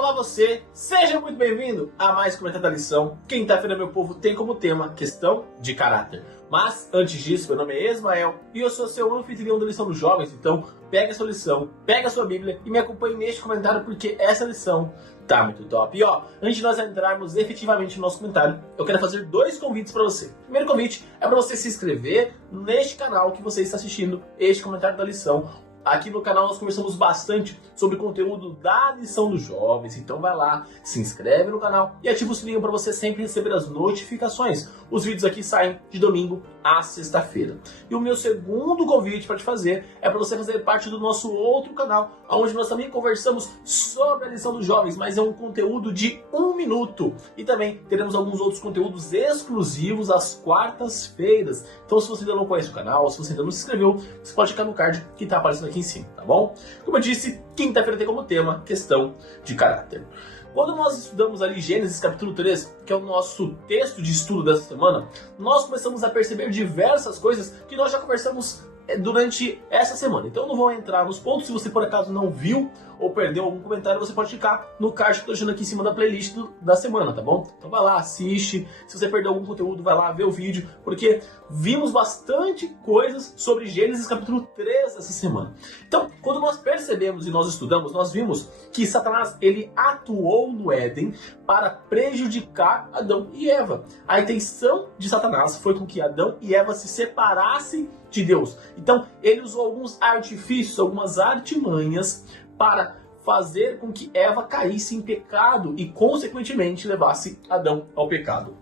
Olá você, seja muito bem-vindo a mais comentário da lição. Quinta-feira, meu povo, tem como tema questão de caráter. Mas antes disso, meu nome é Ismael e eu sou seu anfitrião da lição dos jovens. Então pega a sua lição, pega a sua Bíblia e me acompanhe neste comentário porque essa lição tá muito top. E ó, antes de nós entrarmos efetivamente no nosso comentário, eu quero fazer dois convites para você. O primeiro convite é para você se inscrever neste canal que você está assistindo este comentário da lição. Aqui no canal nós conversamos bastante sobre o conteúdo da lição dos jovens, então vai lá, se inscreve no canal e ativa o sininho para você sempre receber as notificações. Os vídeos aqui saem de domingo a sexta-feira. E o meu segundo convite para te fazer é para você fazer parte do nosso outro canal, onde nós também conversamos sobre a lição dos jovens, mas é um conteúdo de 1 minuto. E também teremos alguns outros conteúdos exclusivos às quartas-feiras. Então se você ainda não conhece o canal, se você ainda não se inscreveu, você pode clicar no card que está aparecendo aqui em cima, tá bom? Como eu disse, quinta-feira tem como tema questão de caráter. Quando nós estudamos ali Gênesis capítulo 3, que é o nosso texto de estudo dessa semana, nós começamos a perceber diversas coisas que nós já conversamos durante essa semana. Então eu não vou entrar nos pontos. Se você por acaso não viu ou perdeu algum comentário, você pode clicar no card que eu tô deixando aqui em cima da playlist da semana, tá bom? Então vai lá, assiste. Se você perdeu algum conteúdo, vai lá ver o vídeo, porque vimos bastante coisas sobre Gênesis capítulo 3 essa semana. Então, quando nós percebemos e nós estudamos, nós vimos que Satanás, ele atuou no Éden para prejudicar Adão e Eva. A intenção de Satanás foi com que Adão e Eva se separassem de Deus. Então, ele usou alguns artifícios, algumas artimanhas para fazer com que Eva caísse em pecado e, consequentemente, levasse Adão ao pecado.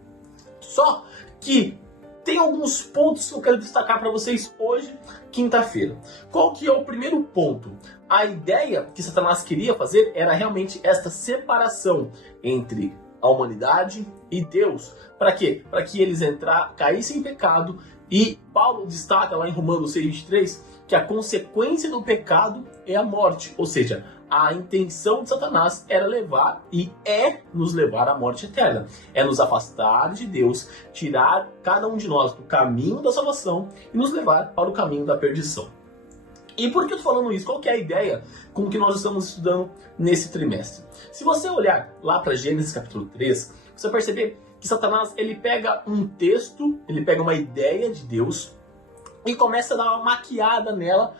Só que tem alguns pontos que eu quero destacar para vocês hoje, quinta-feira. Qual que é o primeiro ponto? A ideia que Satanás queria fazer era realmente esta separação entre a humanidade e Deus. Para quê? Para que eles caíssem em pecado. E Paulo destaca lá em Romanos 6,23 que a consequência do pecado é a morte. Ou seja, a intenção de Satanás era levar e nos levar à morte eterna. É nos afastar de Deus, tirar cada um de nós do caminho da salvação e nos levar para o caminho da perdição. E por que eu estou falando isso? Qual que é a ideia com o que nós estamos estudando nesse trimestre? Se você olhar lá para Gênesis capítulo 3, você vai perceber que Satanás, ele pega um texto, ele pega uma ideia de Deus e começa a dar uma maquiada nela,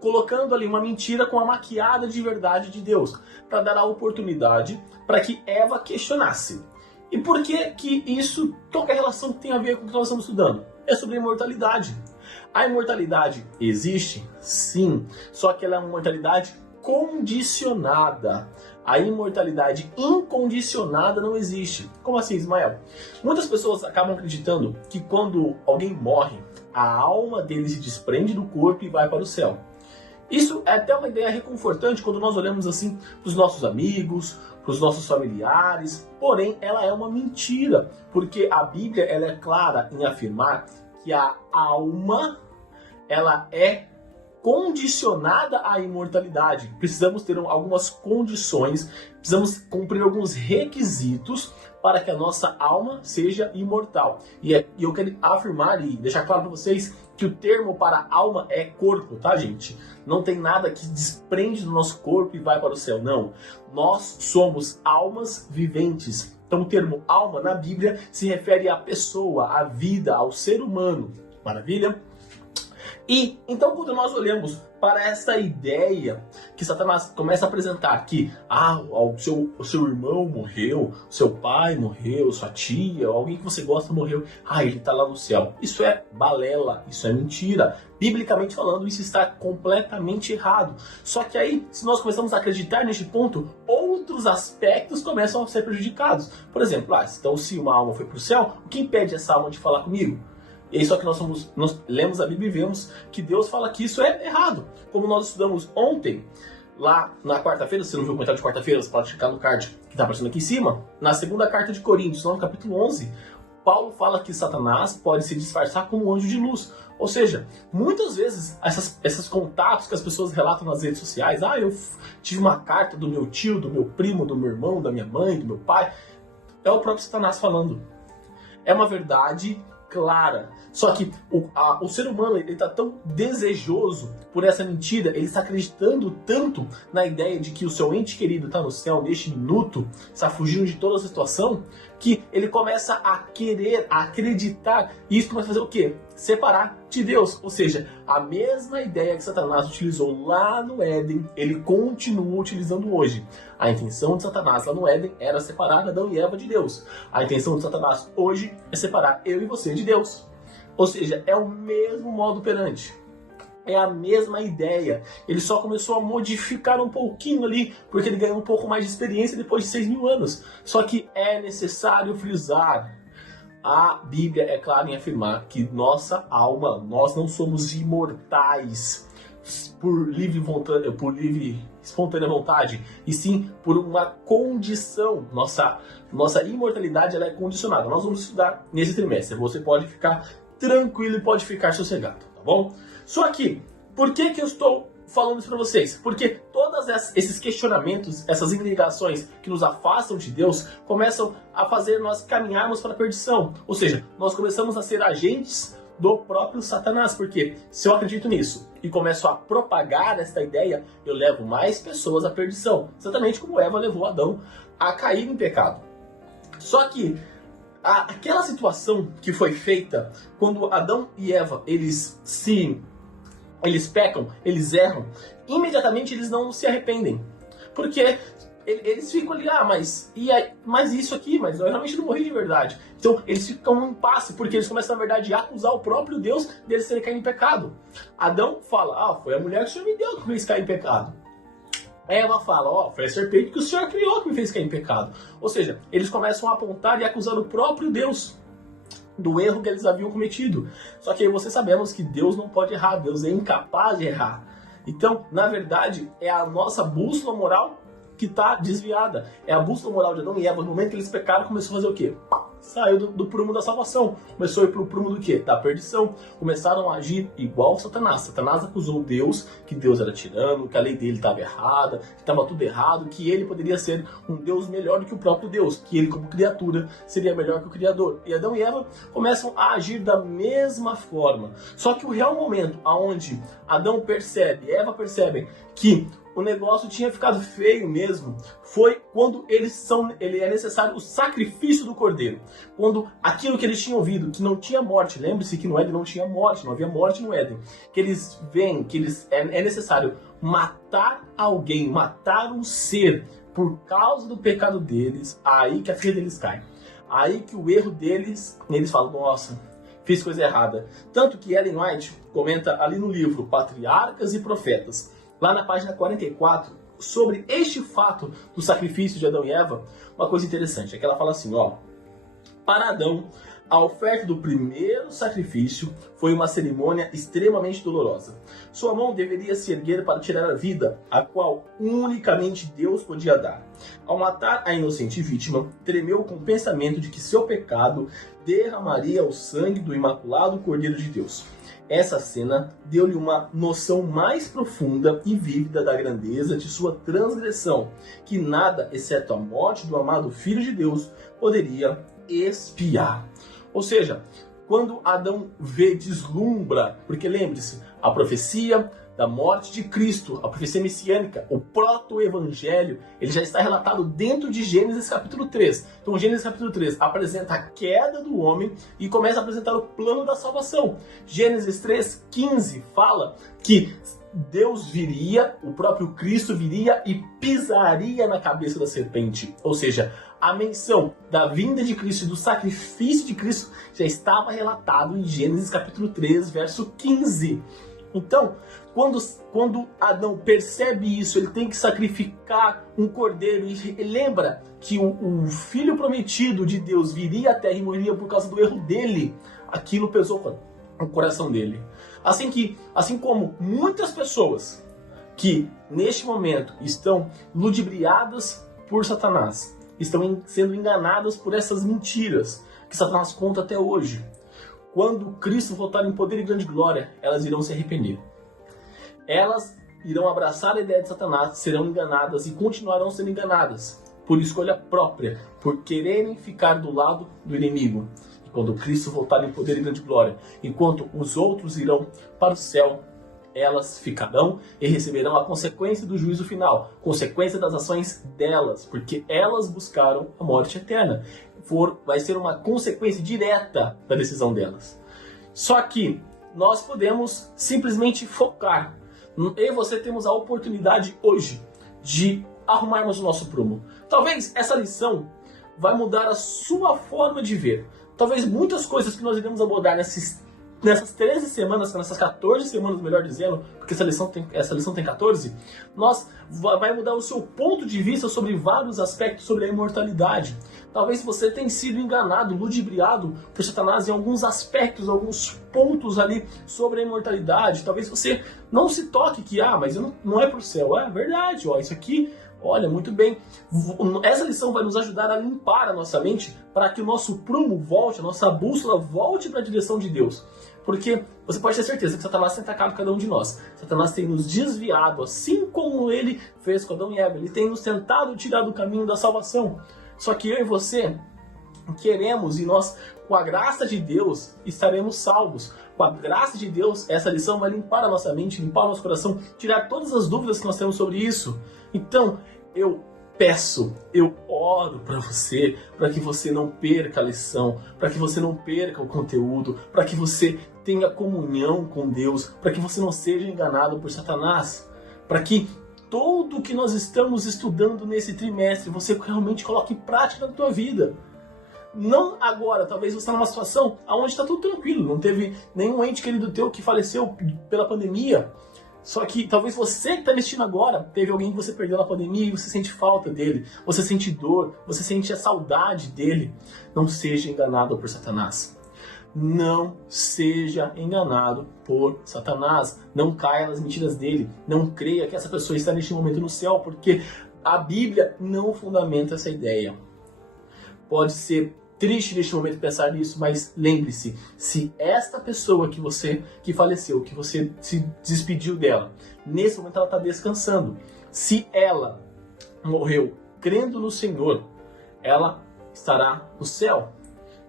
colocando ali uma mentira com a maquiada de verdade de Deus, para dar a oportunidade para que Eva questionasse. E por que isso, qual que é a relação que tem a ver com o que nós estamos estudando? É sobre a imortalidade. A imortalidade existe? Sim, só que ela é uma imortalidade condicionada. A imortalidade incondicionada não existe. Como assim, Ismael? Muitas pessoas acabam acreditando que quando alguém morre, a alma dele se desprende do corpo e vai para o céu. Isso é até uma ideia reconfortante quando nós olhamos assim para os nossos amigos, para os nossos familiares. Porém, ela é uma mentira, porque a Bíblia ela é clara em afirmar que a alma ela é condicionada à imortalidade. Precisamos ter algumas condições, precisamos cumprir alguns requisitos para que a nossa alma seja imortal. E eu quero afirmar e deixar claro para vocês que o termo para alma é corpo, tá, gente? Não tem nada que desprende do nosso corpo e vai para o céu, não. Nós somos almas viventes. Então o termo alma na Bíblia se refere à pessoa, à vida, ao ser humano. Maravilha? E então quando nós olhamos para essa ideia que Satanás começa a apresentar que o seu irmão morreu, seu pai morreu, sua tia, alguém que você gosta morreu, ele está lá no céu. Isso é balela, isso é mentira. Biblicamente falando, isso está completamente errado. Só que aí, se nós começamos a acreditar neste ponto, outros aspectos começam a ser prejudicados. Por exemplo, então se uma alma foi para o céu, o que impede essa alma de falar comigo? E aí só que nós lemos a Bíblia e vemos que Deus fala que isso é errado. Como nós estudamos ontem, lá na quarta-feira, se você não viu o comentário de quarta-feira, você pode clicar no card que está aparecendo aqui em cima. Na segunda carta de Coríntios, lá no capítulo 11, Paulo fala que Satanás pode se disfarçar como um anjo de luz. Ou seja, muitas vezes esses contatos que as pessoas relatam nas redes sociais, eu tive uma carta do meu tio, do meu primo, do meu irmão, da minha mãe, do meu pai, é o próprio Satanás falando. É uma verdade clara. Só que o ser humano, ele tá tão desejoso por essa mentira, ele está acreditando tanto na ideia de que o seu ente querido está no céu neste minuto, está fugindo de toda a situação, que ele começa a querer, a acreditar, e isso começa a fazer o quê? Separar de Deus. Ou seja, a mesma ideia que Satanás utilizou lá no Éden, ele continua utilizando hoje. A intenção de Satanás lá no Éden era separar Adão e Eva de Deus. A intenção de Satanás hoje é separar eu e você de Deus. Ou seja, é o mesmo modo operante. É a mesma ideia. Ele só começou a modificar um pouquinho ali, porque ele ganhou um pouco mais de experiência depois de 6.000 anos. Só que é necessário frisar. A Bíblia é clara em afirmar que nossa alma, nós não somos imortais por livre espontânea vontade, e sim por uma condição. Nossa imortalidade, ela é condicionada. Nós vamos estudar nesse trimestre. Você pode ficar tranquilo e pode ficar sossegado, tá bom? Só que, por que eu estou falando isso para vocês? Porque todos esses questionamentos, essas indagações que nos afastam de Deus, começam a fazer nós caminharmos para a perdição. Ou seja, nós começamos a ser agentes do próprio Satanás. Porque se eu acredito nisso e começo a propagar esta ideia, eu levo mais pessoas à perdição. Exatamente como Eva levou Adão a cair em pecado. Só que aquela situação que foi feita quando Adão e Eva eles pecam, eles erram, imediatamente eles não se arrependem. Porque eles ficam ali, mas isso aqui, mas eu realmente não morri de verdade. Então eles ficam num impasse, porque eles começam, na verdade, a acusar o próprio Deus deles terem caído em pecado. Adão fala, foi a mulher que o Senhor me deu que me fez cair em pecado. Eva fala, foi a serpente que o Senhor criou que me fez cair em pecado. Ou seja, eles começam a apontar e acusar o próprio Deus do erro que eles haviam cometido. Só que aí você sabemos que Deus não pode errar, Deus é incapaz de errar. Então, na verdade, é a nossa bússola moral que está desviada. É a bússola moral de Adão e Eva. No momento que eles pecaram, começou a fazer o quê? Saiu do prumo da salvação. Começou a ir pro prumo do quê? Da perdição. Começaram a agir igual Satanás. Satanás acusou Deus, que Deus era tirano, que a lei dele estava errada, que estava tudo errado, que ele poderia ser um Deus melhor do que o próprio Deus, que ele como criatura seria melhor que o Criador. E Adão e Eva começam a agir da mesma forma. Só que o real momento onde Adão percebe, Eva percebem que o negócio tinha ficado feio mesmo, foi quando ele é necessário o sacrifício do cordeiro. Quando aquilo que eles tinham ouvido, que não tinha morte, lembre-se que no Éden não tinha morte, não havia morte no Éden, que eles veem que é necessário matar alguém, matar um ser por causa do pecado deles, aí que a fé deles cai. Aí que o erro deles, eles falam, nossa, fiz coisa errada. Tanto que Ellen White comenta ali no livro Patriarcas e Profetas, lá na página 44, sobre este fato do sacrifício de Adão e Eva, uma coisa interessante, é que ela fala assim, para Adão, a oferta do primeiro sacrifício foi uma cerimônia extremamente dolorosa. Sua mão deveria se erguer para tirar a vida, a qual unicamente Deus podia dar. Ao matar a inocente vítima, tremeu com o pensamento de que seu pecado derramaria o sangue do imaculado Cordeiro de Deus. Essa cena deu-lhe uma noção mais profunda e vívida da grandeza de sua transgressão, que nada, exceto a morte do amado Filho de Deus, poderia expiar. Ou seja, quando Adão deslumbra, porque lembre-se, a profecia da morte de Cristo, a profecia messiânica, o proto-evangelho, ele já está relatado dentro de Gênesis capítulo 3. Então Gênesis capítulo 3 apresenta a queda do homem e começa a apresentar o plano da salvação. Gênesis 3:15 fala que Deus viria, o próprio Cristo viria e pisaria na cabeça da serpente. Ou seja, a menção da vinda de Cristo e do sacrifício de Cristo já estava relatado em Gênesis capítulo 3, verso 15. Então, quando Adão percebe isso, ele tem que sacrificar um cordeiro e lembra que o filho prometido de Deus viria à terra e morreria por causa do erro dele, aquilo pesou no coração dele. Assim como muitas pessoas que neste momento estão ludibriadas por Satanás, estão sendo enganadas por essas mentiras que Satanás conta até hoje. Quando Cristo voltar em poder e grande glória, elas irão se arrepender. Elas irão abraçar a ideia de Satanás, serão enganadas e continuarão sendo enganadas por escolha própria, por quererem ficar do lado do inimigo. E quando Cristo voltar em poder e grande glória, enquanto os outros irão para o céu, elas ficarão e receberão a consequência do juízo final, consequência das ações delas, porque elas buscaram a morte eterna. Vai ser uma consequência direta da decisão delas. Só que nós podemos simplesmente focar. Eu e você temos a oportunidade hoje de arrumarmos o nosso prumo. Talvez essa lição vai mudar a sua forma de ver. Talvez muitas coisas que nós iremos abordar nessas 13 semanas, nessas 14 semanas, melhor dizendo, porque essa lição tem 14, vai mudar o seu ponto de vista sobre vários aspectos sobre a imortalidade. Talvez você tenha sido enganado, ludibriado por Satanás em alguns aspectos, alguns pontos ali sobre a imortalidade. Talvez você não se toque que, mas não é pro céu. É verdade, isso aqui, olha, muito bem. Essa lição vai nos ajudar a limpar a nossa mente para que o nosso prumo volte, a nossa bússola volte para a direção de Deus. Porque você pode ter certeza que Satanás tem atacado cada um de nós. Satanás tem nos desviado, assim como ele fez com Adão e Eva. Ele tem nos tentado tirar do caminho da salvação. Só que eu e você queremos, e nós, com a graça de Deus, estaremos salvos. Com a graça de Deus, essa lição vai limpar a nossa mente, limpar o nosso coração, tirar todas as dúvidas que nós temos sobre isso. Então, eu oro para você, para que você não perca a lição, para que você não perca o conteúdo, para que você tenha comunhão com Deus, para que você não seja enganado por Satanás, para que tudo que nós estamos estudando nesse trimestre você realmente coloque em prática na tua vida. Não agora, talvez você está numa situação onde está tudo tranquilo, não teve nenhum ente querido teu que faleceu pela pandemia. Só que talvez você que está assistindo agora, teve alguém que você perdeu na pandemia e você sente falta dele, você sente dor, você sente a saudade dele. Não seja enganado por Satanás. Não seja enganado por Satanás. Não caia nas mentiras dele. Não creia que essa pessoa está neste momento no céu, porque a Bíblia não fundamenta essa ideia. Pode ser triste neste momento pensar nisso, mas lembre-se, se esta pessoa que faleceu, que você se despediu dela, nesse momento ela está descansando. Se ela morreu crendo no Senhor, ela estará no céu.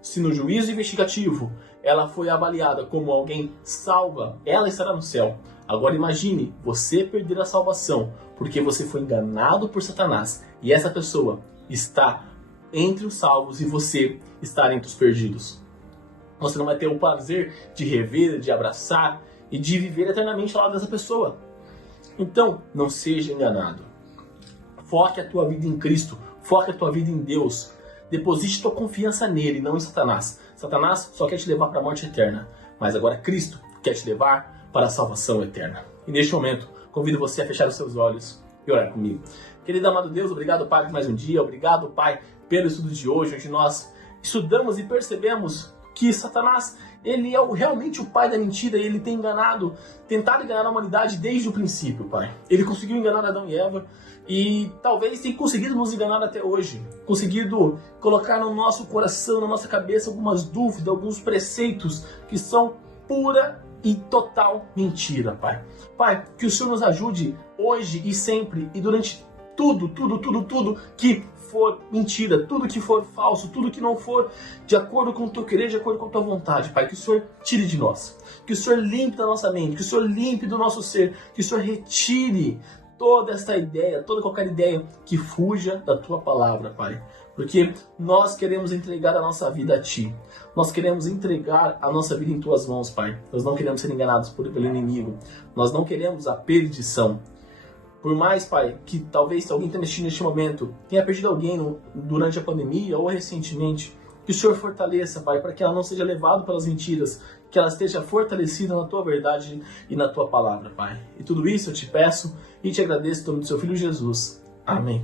Se no juízo investigativo ela foi avaliada como alguém salva, ela estará no céu. Agora imagine você perder a salvação porque você foi enganado por Satanás e essa pessoa está entre os salvos e você estar entre os perdidos. Você não vai ter o prazer de rever, de abraçar e de viver eternamente ao lado dessa pessoa. Então, não seja enganado. Foque a tua vida em Cristo, foque a tua vida em Deus. Deposite tua confiança nele, não em Satanás. Satanás só quer te levar para a morte eterna, mas agora Cristo quer te levar para a salvação eterna. E neste momento, convido você a fechar os seus olhos e orar comigo. Querido amado Deus, obrigado, Pai, por mais um dia. Obrigado, Pai, pelo estudo de hoje, onde nós estudamos e percebemos que Satanás, ele é realmente o pai da mentira, e ele tem tentado enganar a humanidade desde o princípio, Pai. Ele conseguiu enganar Adão e Eva, e talvez tenha conseguido nos enganar até hoje. Conseguido colocar no nosso coração, na nossa cabeça, algumas dúvidas, alguns preceitos que são pura e total mentira, Pai. Pai, que o Senhor nos ajude hoje e sempre, e durante tudo que for mentira, tudo que for falso, tudo que não for de acordo com o teu querer, de acordo com a tua vontade, Pai, que o Senhor tire de nós, que o Senhor limpe da nossa mente, que o Senhor limpe do nosso ser, que o Senhor retire toda esta ideia, toda qualquer ideia que fuja da tua palavra, Pai, porque nós queremos entregar a nossa vida a Ti, nós queremos entregar a nossa vida em Tuas mãos, Pai, nós não queremos ser enganados pelo inimigo, nós não queremos a perdição. Por mais, Pai, que talvez alguém tenha assistido neste momento, tenha perdido alguém durante a pandemia ou recentemente, que o Senhor fortaleça, Pai, para que ela não seja levada pelas mentiras, que ela esteja fortalecida na Tua verdade e na Tua palavra, Pai. E tudo isso eu te peço e te agradeço em nome do Seu Filho Jesus. Amém.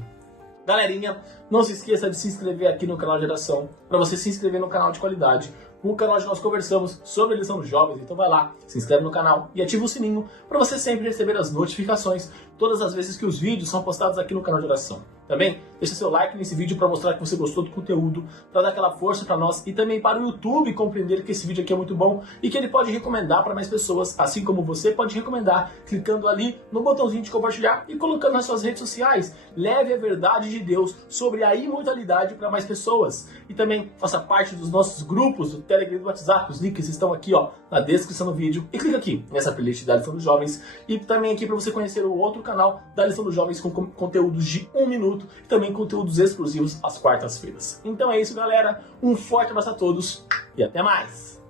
Galerinha, não se esqueça de se inscrever aqui no canal de Oração, para você se inscrever no canal de qualidade, o canal onde nós conversamos sobre a eleição dos jovens. Então vai lá, se inscreve no canal e ativa o sininho para você sempre receber as notificações todas as vezes que os vídeos são postados aqui no canal de Oração. Também deixa seu like nesse vídeo para mostrar que você gostou do conteúdo, para dar aquela força para nós e também para o YouTube compreender que esse vídeo aqui é muito bom e que ele pode recomendar para mais pessoas, assim como você pode recomendar clicando ali no botãozinho de compartilhar e colocando nas suas redes sociais. Leve a verdade de Deus sobre a imortalidade para mais pessoas. E também faça parte dos nossos grupos do Telegram e do WhatsApp. Os links estão aqui na descrição do vídeo. E clica aqui nessa playlist da Lição dos Jovens e também aqui para você conhecer o outro canal da Lição dos Jovens com conteúdos de 1 minuto e também conteúdos exclusivos às quartas-feiras. Então é isso, galera. Um forte abraço a todos e até mais!